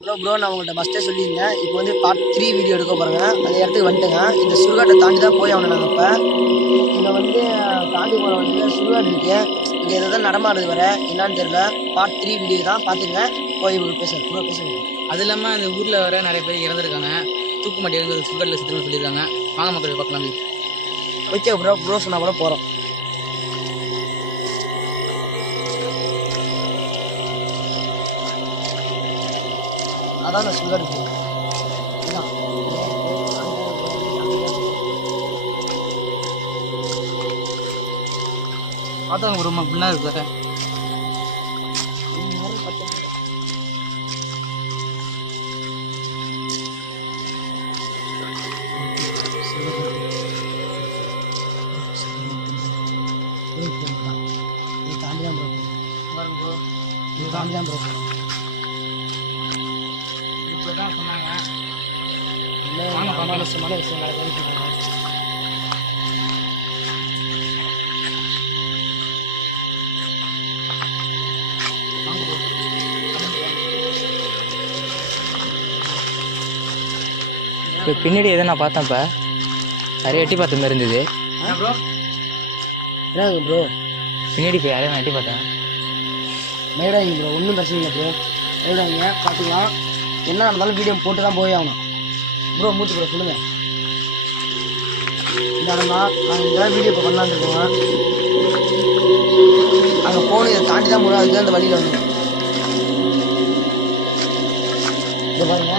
Bro நான் உங்கள்கிட்ட ஃபஸ்ட்டே சொல்லியிருந்தேன். இப்போ வந்து பார்ட் 3 வீடியோ எடுக்க போகிறேங்க. அந்த இடத்துக்கு வந்துட்டுங்க. இந்த சுடுகாட்டை தாண்டி தான் போய் ஆகணும் நாங்கள் இப்போ. இங்கே வந்து தாண்டி போகிற வழியில் சுடுகாடு இருக்குது. இங்கே எதை தான் நடமாடுது வர என்னான்னு தெரியல. பார்ட் 3 வீடியோ தான் பார்த்துங்க. போய் பேசுகிறேன் ப்ரோ பேசுகிறேன். அது இல்லாமல் அந்த ஊரில் வர நிறைய பேர் இறந்துருக்காங்க. தூக்கு மாட்டி இறந்து சுடுகாட்டில் சுற்றுன்னு சொல்லியிருக்காங்க. வாங்க மக்கள் பார்க்கலாம். ஓகே ப்ரோ சொன்னால் கூட போகிறோம். அதான் நான் சுடுகாடு பார்த்தாங்க ப்ரோ அப்படின்னா இருக்கு சார். தாண்டிதான் ப்ரோ இப்போதான் சொன்னாங்க மன விஷயம் நடக்குதுன்னு சொன்னாங்க. இப்போ பின்னாடி எதை நான் பார்த்தேன். இப்போ நிறைய எட்டி பார்த்த மாதிரி இருந்தது. ப்ரோ என்னங்க ப்ரோ பின்னாடி இப்போ யாரையும் நான் எட்டி பார்த்தேன். மேடாங்க ப்ரோ ஒன்றும் பிரச்சனை இல்லை ப்ரோ. மேடாங்க பார்த்துக்கலாம். என்ன இருந்தாலும் வீடியோ போட்டு தான் போய் ஆகணும் ப்ரோ. மூச்சு ப்ரோ சொல்லுங்கள். இந்த இடம் தான் நாங்கள் இங்கே வீடியோ இப்போ பண்ணலான்னு இருக்கோங்க. அங்கே போகணும். இதை தாண்டி தான் போகணும். அதுக்கு தான் இந்த வழியில் வந்து இதை பாருங்க.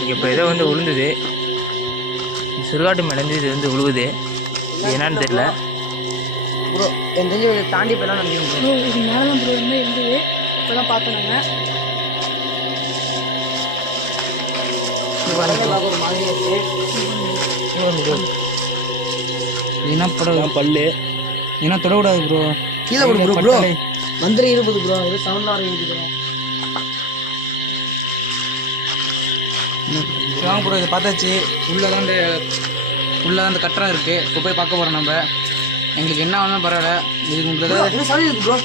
இங்கே இப்போ ஏதோ வந்து விழுந்தது. சுடுகாட்டு மேலேருந்து இது வந்து விழுவுது. இது என்னன்னு தெரியல ப்ரோ. என் தெரிஞ்சு தாண்டி போயெல்லாம் நினைக்கிறேன் ப்ரோ. இது மேலே தான் ப்ரோ இன்னும் இருந்தது. இப்போ தான் பார்த்தோங்க. ஒரு மாதிரி இருக்கு. என்ன படம் பல்லு என்ன தொடக்கூடாது ப்ரோ. கீழே விடு ப்ரோ. ப்ரோ மந்திரம் இருப்பது ப்ரோ. ஏதோ சவுண்ட் வர இருக்குது. வாங்க ப்ரோ. இதை பார்த்தாச்சு. உள்ளதான் அந்த கட்டடம் இருக்குது. இப்போ போய் பார்க்க போகிறோம் நம்ம. எங்களுக்கு என்ன வேணாலும் பரவாயில்ல. இதுக்கு உங்களுக்கு சவுண்ட் இருக்கு ப்ரோ.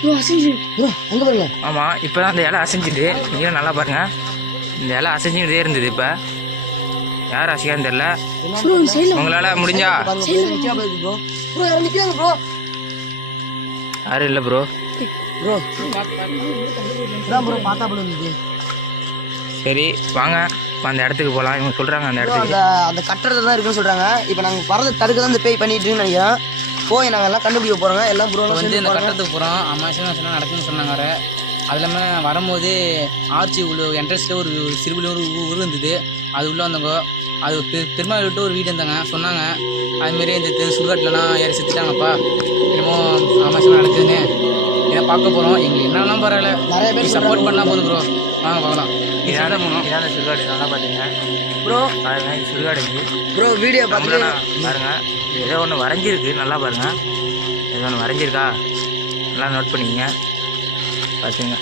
ப்ரோ அசிஞ்சு ப்ரோ அங்கே பாருங்க. ஆமாம். இப்போ தான் அந்த இலை அசைஞ்சிது. நீங்களும் நல்லா பாருங்கள். இந்த இலை அசைஞ்சிக்கிட்டே இருந்தது. இப்போ யார் அசைக்கான்னு தெரியல. ப்ரோ இந்த சைடில் உங்களால் முடிஞ்சா ப்ரோ. ப்ரோ யாரும் நிற்கிறாங்க ப்ரோ. யாரும் இல்லை ப்ரோ. ப்ரோ இதான் ப்ரோ பார்த்தா ப்ரோ இருந்துச்சு. சரி வாங்க இப்போ அந்த இடத்துக்கு போகலாம். இவங்க சொல்கிறாங்க அந்த ப்ரோ இடத்துக்கு. அந்த கட்டுறதுல தான் இருக்குன்னு சொல்கிறாங்க. இப்போ நாங்கள் வரதை தடுக்க தான் இந்த பேய் பண்ணிட்டுன்னு நினைக்கிறேன். போய் நாங்கள் எல்லாம் கண்டுபிடிக்க போகிறோங்க. எல்லாம் ப்ரோ இப்போ வந்து இந்த கட்டடத்துக்கு போகிறோம். அம்மாசம் சொன்னால் நடக்குன்னு சொன்னாங்க. வர அது இல்லாமல் வரும்போது ஆர்ச்சி உள்ள என்ட்ரன்ஸில் ஒரு சிறுபில் ஒரு ஊர் இருந்தது. அது உள்ளே வந்தவங்க அது பெருமாள் விட்டு ஒரு வீடு இருந்தாங்க சொன்னாங்க. அதுமாரி இந்த சுடுகாட்டிலலாம் யாரும் செத்துட்டாங்கப்பா. என்னமோ அம்மாசம் நடக்குதுன்னு ஏன்னா பார்க்க போகிறோம். எங்களுக்கு என்னெல்லாம் பரவாயில்ல. நிறைய பேர் சப்போர்ட் பண்ணால் போதும் ப்ரோ. வாங்க பார்க்கலாம். இதான போகணும். இதான சுடுகாடு. நல்லா பார்த்தீங்க ப்ரோ. பாருங்க. இது சுடுகாடு. ப்ரோ வீடியோ பார்த்து பாருங்க. ஏதோ ஒன்று வரைஞ்சிருக்கு. நல்லா பாருங்க. ஏதோ ஒன்று வரைஞ்சிருக்கா நல்லா நோட் பண்ணிங்க பார்த்துங்க.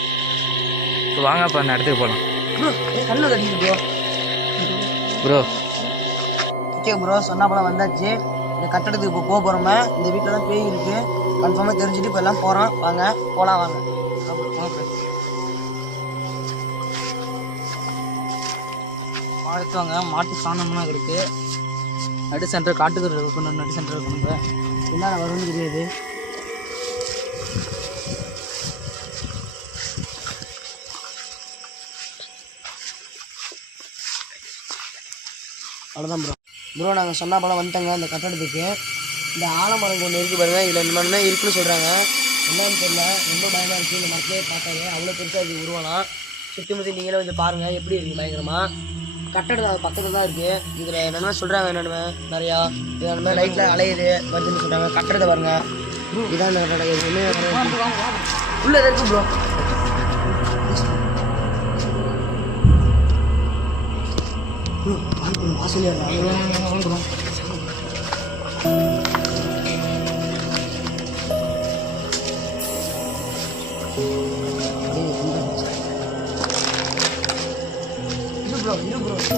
இப்போ வாங்க இப்போ அந்த இடத்துக்கு போகலாம். ப்ரோ கண்ணில் கட்டிங்க ப்ரோ. ப்ரோ ஓகே ப்ரோ சொன்னா போல வந்தாச்சு. இந்த கட்டடத்துக்கு இப்போ போக போகிறோமே. இந்த வீட்டில் தான் பேய் இருக்குது கன்ஃபார்மாக தெரிஞ்சுட்டு இப்போ எல்லாம் போகிறோம். வாங்க போகலாம் வாங்க. வாழ்த்துவாங்க. மாட்டு சாணம்லாம் இருக்குது. நடு சென்டர் காட்டுக்கு இருக்கணும். நடு சென்டர் இருக்கணுங்க. என்ன வரும்னு தெரியாது. அவ்வளோதான் ப்ரோ. ப்ரோ நாங்கள் சொன்னா போல வந்துட்டோங்க அந்த கட்டடத்துக்கு. இந்த ஆலமரம் ஒன்று இருக்குது பாருங்க. இதில் இந்த மாதிரி இருக்குன்னு சொல்கிறாங்க. என்னன்னு தெரியல. ரொம்ப பயமாக இருக்குது. இந்த மரத்திலே பார்த்தாங்க அவ்வளோ பெருசாக இது உருவலாம். சுற்றி முற்றி நீங்களே கொஞ்சம் பாருங்கள் எப்படி இருக்குது பயங்கரமாக. கட்டடம் அது பக்கத்தில் தான் இருக்குது. இதில் என்னென்ன சொல்கிறாங்க என்னென்ன நிறையா இது அந்த மாதிரி லைட்டில் அலையுது வருதுன்னு சொல்கிறாங்க. கட்டடத்தை பாருங்க. இதான் இந்த கட்டடம். இது உள்ளே இருக்கு ப்ரோ. வாசலியா ப்ரோ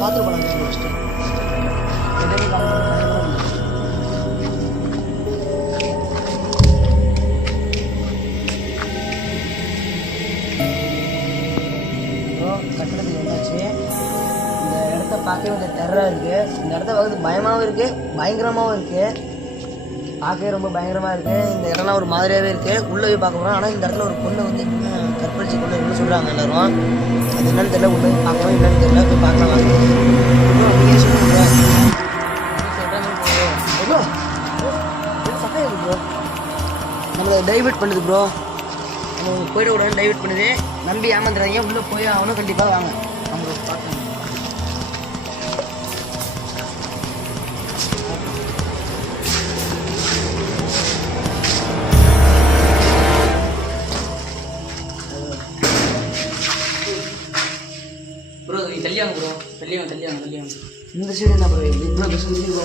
பார்த்து போகலாம். வந்தாச்சு. இந்த இடத்த பார்க்கவே கொஞ்சம் டெரராக இருக்குது. இந்த இடத்த பார்க்கறது பயமாகவும் இருக்குது, பயங்கரமாகவும் இருக்குது. பார்க்கவே ரொம்ப பயங்கரமாக இருக்குது. இந்த இடம்லாம் ஒரு மாதிரியாகவே இருக்குது. உள்ளே போய் பார்க்க போகிறோம். ஆனால் இந்த இடத்துல ஒரு பொண்ணை வந்து இன்னும் கற்பழிச்சு கொண்டு இருக்குன்னு சொல்கிறாங்க எல்லோரும். அது என்னன்னு தெரியல, உள்ளே போய் பார்க்கணும் என்னன்னு தெரியல. போய் பார்க்கலாம் வாங்க. நீங்கள் சொல்லுங்க ப்ரோ. சட்டம் இருக்குது ப்ரோ. நம்மளை டைவர்ட் பண்ணுது ப்ரோ. நம்ம போயிடக்கூடாதுன்னு டைவர்ட் பண்ணுது. நம்பி ஏமாந்துறாங்க. உள்ளே போய் ஆகணும் கண்டிப்பாக. வாங்க நம்ம பார்க்கணும். ப்ரோ தள்ளியாங்க ப்ரோ, தள்ளியாங்க. இந்த சைடு என்ன ப்ரோ? இவ்வளோ பெஸ்ட் ப்ரோ.